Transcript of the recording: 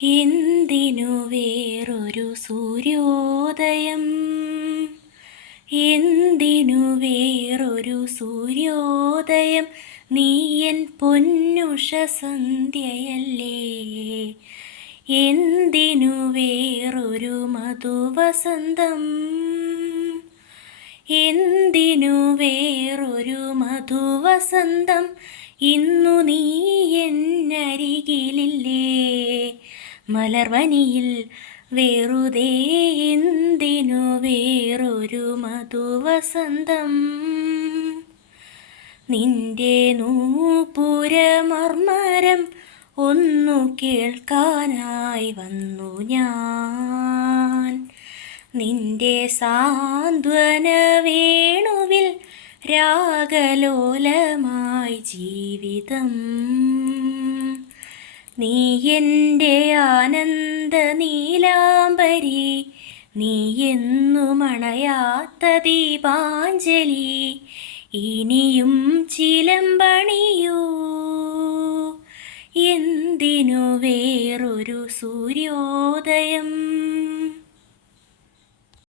എന്തിനു വേറൊരു സൂര്യോദയം, എന്തിനു വേറൊരു സൂര്യോദയം, നീയൻ പൊന്നുഷ സന്ധ്യയല്ലേ. എന്തിനു വേറൊരു മധുവസന്തം, എന്തിനു വേറൊരു മധുവസന്തം, ഇന്നു നീ എന്നരികിലില്ലേ. മലർവനിയിൽ വെറുതെ എന്തിനു വേറൊരു മധുവസന്തം. നിന്റെ നൂപുരമർമരം ഒന്നു കേൾക്കാനായി വന്നു ഞാൻ. നിന്റെ സാന്ത്വന വേണുവിൽ രാഗലോലമായി ജീവിതം. നീ എൻ്റെ ആനന്ദ നീലാംബരി, നീ എന്നും അണയാത്ത ദീപാഞ്ജലി. ഇനിയും ചിലമ്പണിയൂ, എന്തിനു വേറൊരു സൂര്യോദയം.